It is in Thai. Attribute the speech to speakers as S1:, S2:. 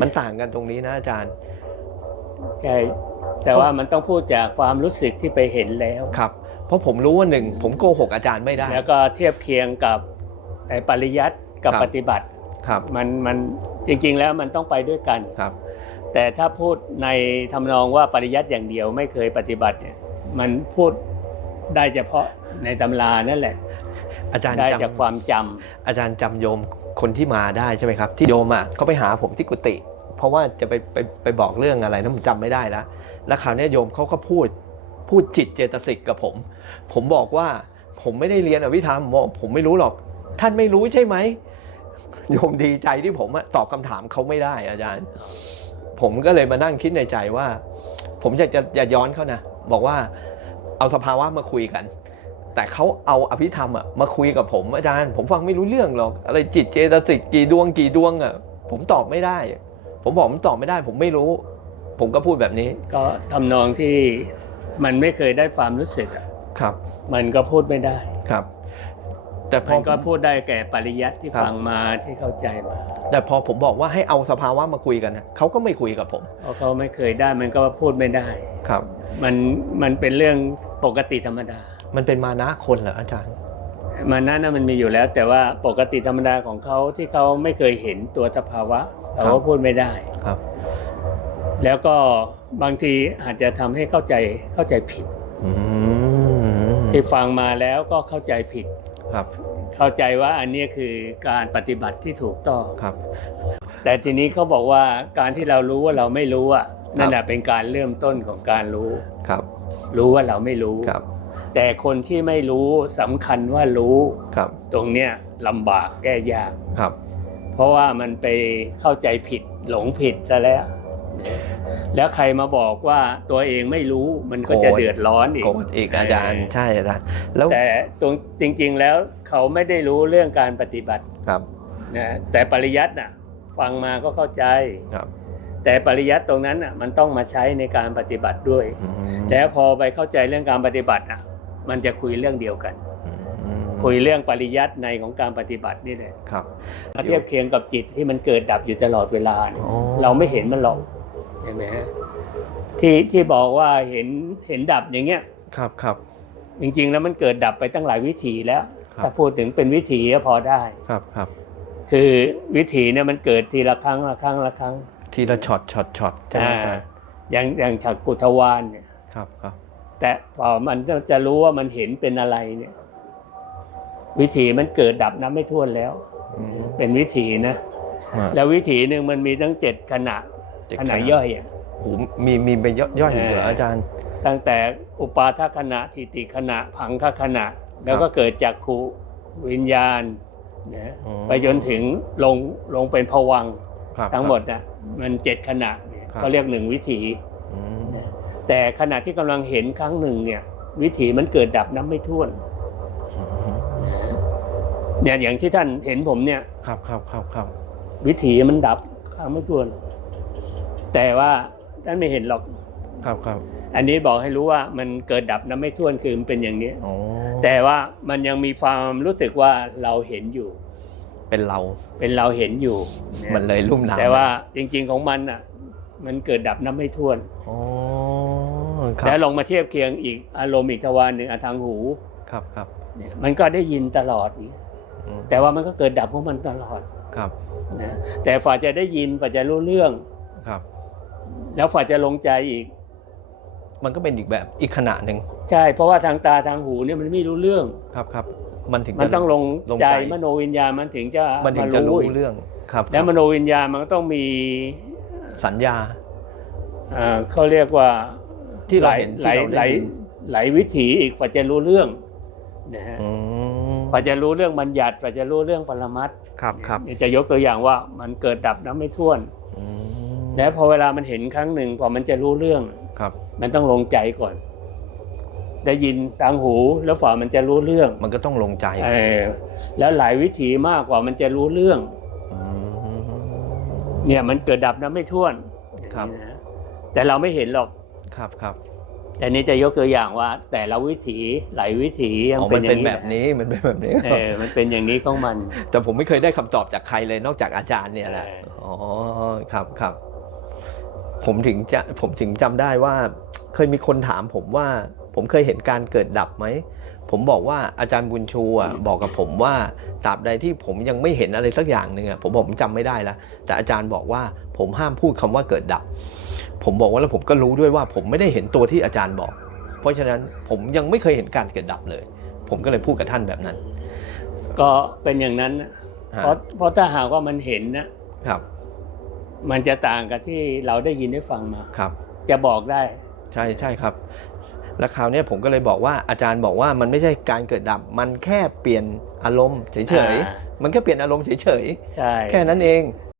S1: มันต่างกันตรงนี้นะอาจารย์
S2: ใช่แต่ว่ามันต้องพูดจากความรู้สึกที่ไปเห็นแล้ว
S1: ครับ เพราะผมรู้ว่าหนึ่งผมโกหกอาจารย์ไม่ได้
S2: แล้วก็เทียบเคียงกับไอ้ปริยัติกับ
S1: ครับ
S2: ปฏิบัติ
S1: ครับ
S2: มันมันจริงๆแล้วมันต้องไปด้วยกัน
S1: ครับ
S2: แต่ถ้าพูดในทำนองว่าปริยัติอย่างเดียวไม่เคยปฏิบัติเนี่ยมันพูดได้เฉพาะในตำรานั่นแหละ
S1: อาจารย์
S2: ได้
S1: จำ
S2: จากความจำ
S1: อาจารย์จำโยม คนที่มาได้ใช่ไหมครับ ที่โยมอะเขาไปหาผมที่กุฏิเพราะว่าจะไปไปไปบอกเรื่องอะไรนะผมจำไม่ได้แล้วแล้วคราวนี้โยมเขาก็พูดพูดจิตเจตสิกกับผม ผมบอกว่าผมไม่ได้เรียนอภิธรรมบอกผมไม่รู้หรอก ท่านไม่รู้ใช่ไหมโยมดีใจที่ผมตอบคำถามเขาไม่ได้อาจารย์ ผมก็เลยมานั่งคิดในใจว่า ผมอยากจะอย่าย้อนเขานะบอกว่าเอาสภาวะมาคุยกัน แต่เขาเอาอภิธรรมอะมาคุยกับผมอาจารย์ ผมฟังไม่รู้เรื่องหรอก อะไรจิตเจตสิกกี่ดวงกี่ดวงอะผมตอบไม่ได้ ผมบอกผมตอบไม่ได้ ผมไม่รู้ ผมก็พูดแบบนี้
S2: ก็ทำนองที่มันไม่เคยได้ความรู้สึกอะ
S1: ครับ
S2: มันก็พูดไม่ได้
S1: ครับ แต่พ
S2: มั
S1: อน
S2: ก็พูดได้แก่ปริยัติที่
S1: ครับ
S2: ฟังมาที่เข้าใจมา
S1: แต่พอผมบอกว่าให้เอาสภาวะมาคุยกันนะเขาก็ไม่คุยกับผม
S2: เพราะเขาไม่เคยได้มันก็พูดไม่ได้
S1: ครับ
S2: มันมันเป็นเรื่องปกติธรรมดา
S1: มันเป็นมานะคนเหรออาจารย์
S2: มันนั้นนะมันมีอยู่แล้ว แต่ว่าปกติธรรมดาของเขาที่เขาไม่เคยเห็นตัวสภาวะเขาก็พูดไม่ได้
S1: ครับ
S2: แล้วก็บางทีอาจจะทำให้เข้าใจเข้าใจผิด
S1: อืม
S2: ที่ฟังมาแล้วก็เข้าใจผิด
S1: ครับ
S2: เข้าใจว่าอันนี้คือการปฏิบัติที่ถูกต้อง
S1: ครับ
S2: แต่ทีนี้เขาบอกว่าการที่เรารู้ว่าเราไม่รู้อะนั่นแหละเป็นการเริ่มต้นของการรู้
S1: ครับ
S2: รู้ว่าเราไม่รู้
S1: ครับ
S2: แต่คนที่ไม่รู้สำคัญว่ารู้
S1: ครับ
S2: ตรงเนี้ยลำบากแก้ยาก
S1: ครับ
S2: เพราะว่ามันไปเข้าใจผิดหลงผิดซะแล้ว แล้วใครมาบอกว่าตัวเองไม่รู้มันก็จะ
S1: โกรธ
S2: เดือดร้อนอีก
S1: โกรธอีกอาจารย์ใช่อาจารย์แล้ว
S2: แต่ตรงจริง ๆ แล้วเขาไม่ได้รู้เรื่องการปฏิบัติ
S1: ครับ
S2: นะแต่ปริยัติน่ะฟังมาก็เข้าใจ
S1: ครับ
S2: แต่ปริยัติตรงนั้นน่ะมันต้องมาใช้ในการปฏิบัติด้วย
S1: อืม
S2: แล้วพอไปเข้าใจเรื่องการปฏิบัติอะ มันจะคุยเรื่องเดียวกัน
S1: อืม
S2: คุยเรื่องปริยัติในของการปฏิบัตินี่แหละ
S1: ครับ
S2: มาเทียบเคียงกับจิตที่มันเกิดดับอยู่ตลอดเวลาเนี่ย
S1: อ๋อ
S2: เราไม่เห็นมันหรอกใช่ไหมฮะที่ที่บอกว่าเห็นเห็นดับอย่างเงี้ย
S1: ครับครับ
S2: จริงๆ แล้วมันเกิดดับไปตั้งหลายวิถีแล้ว
S1: ครับ
S2: ถ้าพูดถึงเป็นวิถีก็พอได้
S1: ครับครับ
S2: คือวิถีเนี่ยมันเกิดทีละครั้งละครั้งละครั้ง
S1: ทีละช็อตช็อตช็อตใช่ไหม
S2: อ่า
S1: อาจารย์
S2: อย่างอย่างฉักกุทวานเนี่ย
S1: ครับครับ
S2: แต่พอมันจะรู้ว่ามันเห็นเป็นอะไรเนี่ย วิถีมันเกิดดับนับไม่ถ้วนแล้ว
S1: อืม
S2: เป็นวิถีนะ
S1: อ่า
S2: แล้ววิถีหนึ่งมันมีตั้งเจ็ดขณะ
S1: เจ็ด
S2: ขณะ
S1: ขณะ
S2: ย่อยอะ
S1: โอ้โหมีมีเป็นย่อยย่อยอีกเหรออาจารย์
S2: ตั้งแต่อุปาทขณะทิติขณะผังคขณะ แล้วก็เกิดจากขูวิญญาณนะ
S1: อ๋อ
S2: ไปจนถึงลงลงเป็นภวังค์
S1: ครับ
S2: ทั้งหมดนะมันเจ็ดขณะเนี่ย
S1: ครับ
S2: เขาเรียกหนึ่งวิถี
S1: อืม
S2: แต่ขณะที่กำลังเห็นครั้งหนึ่งเนี่ย วิถีมันเกิดดับนับไม่ถ้วน
S1: อืม
S2: เนี่ยอย่างที่ท่านเห็นผมเนี่ย
S1: ครับครับครับครับ
S2: วิถีมันดับครั้งไม่ถ้วน แต่ว่าท่านไม่เห็นหรอก
S1: ครับครับ
S2: อันนี้บอกให้รู้ว่ามันเกิดดับนับไม่ถ้วนคือมันเป็นอย่างนี้
S1: อ๋อ
S2: แต่ว่ามันยังมีความรู้สึกว่าเราเห็นอยู่
S1: เป็นเรา
S2: เป็นเราเห็นอยู่ย
S1: มันเลยลุ่มหลาม
S2: แต่ว่าจริง ๆของมันอะ มันเกิดดับนับไม่ถ้วน
S1: อ๋อ ครับ
S2: แล้วลองมาเทียบเคียงอีกอารมณ์อีกทวารหนึ่งอะทางหู
S1: ครับครับ
S2: เนี่ยมันก็ได้ยินตลอดนี่
S1: อืม
S2: แต่ว่ามันก็เกิดดับของมันตลอด
S1: ครับ
S2: นะแต่ฝ่าจะได้ยินฝ่าจะรู้เรื่อง
S1: ครับ
S2: แล้วฝ่าจะลงใจอีก
S1: มันก็เป็นอีกแบบอีกขณะหนึ่ง
S2: ใช่เพราะว่าทางตาทางหูเนี่ยมันไม่รู้เรื่อง
S1: ครับครับมันถึง
S2: มัน
S1: จะ
S2: ต้องลง
S1: ลง
S2: ใจ
S1: ใจ
S2: มโนวิญญาณมันถึงจะ
S1: มันถึ
S2: มาง
S1: จะรู้
S2: อีก
S1: เรื่องครับ
S2: แล้วมโนวิญญาณมันก็ต้องมี
S1: สัญญา
S2: เอ่อเขาเรียกว่า
S1: ที่
S2: ห
S1: เรา
S2: ลาย
S1: เห็น
S2: หลาย
S1: ที่เรา
S2: หลาย
S1: ได้ยิน
S2: หลายวิถีอีกฝ่าจะรู้เรื่องนะฮะ
S1: อืม
S2: ฝ่าจะรู้เรื่องบัญญัติฝ่าจะรู้เรื่องปรมัตถ์
S1: ครับครับ
S2: เนี่ยจะยกตัวอย่างว่ามันเกิดดับนับไม่ถ้วน
S1: อืม
S2: แล้วพอเวลามันเห็นครั้งหนึ่งกว่ามันจะรู้เรื่อง
S1: ครับ
S2: มันต้องลงใจก่อน ได้ยินทางหูแล้วฝ่ามันจะรู้เรื่อง
S1: มันก็ต้องลงใจ
S2: เออแล้วหลายวิถีมากกว่ามันจะรู้เรื่อง
S1: ม
S2: เนี่ยมันเกิดดับนะไม่ท้วน
S1: ครับ
S2: นะแต่เราไม่เห็นหรอก
S1: ครับครับ
S2: แต่นี้จะยกตัวอย่างว่า แต่ละวิถีหลายวิถียัง
S1: อ๋อ
S2: เป็
S1: มันน
S2: อ
S1: เป็
S2: ย่านงนี้
S1: แบบนี้มันเป็นแบบนี้
S2: เออมันเป็นอย่างนี้ของมัน
S1: แต่ผมไม่เคยได้คำตอบจากใครเลยนอกจากอาจารย์เนี่ยแหละ
S2: เออ
S1: อ๋อครับครับผมถึงจะผมถึงจำได้ว่า เคยมีคนถามผมว่า ผมเคยเห็นการเกิดดับไหม ผมบอกว่าอาจารย์บุญชูอะบอกกับผมว่าตราบใดที่ผมยังไม่เห็นอะไรสักอย่างหนึ่งอะผมบอกผมจำไม่ได้แล้วแต่อาจารย์บอกว่าผมห้ามพูดคำว่าเกิดดับ ผมบอกว่าแล้วผมก็รู้ด้วยว่า ผมไม่ได้เห็นตัวที่อาจารย์บอก เพราะฉะนั้นผมยังไม่เคยเห็นการเกิดดับเลย ผมก็เลยพูดกับท่านแบบนั้น
S2: ก็เป็นอย่างนั้นนะ
S1: ฮะ
S2: เพราะเพราะถ้าหากว่ามันเห็นนะครับ มันจะต่างกับที่เราได้ยินได้ฟังมา
S1: ครับ
S2: จะบอกได้
S1: ใช่ใช่ครับ แล้วคราวเนี้ยผมก็เลยบอกว่าอาจารย์บอกว่ามันไม่ใช่การเกิดดับ มันแค่เปลี่ยนอารมณ์เฉย
S2: อ่า
S1: ๆมันแค่เปลี่ยนอารมณ์เฉย
S2: ใช่
S1: ๆแค่นั้นเอง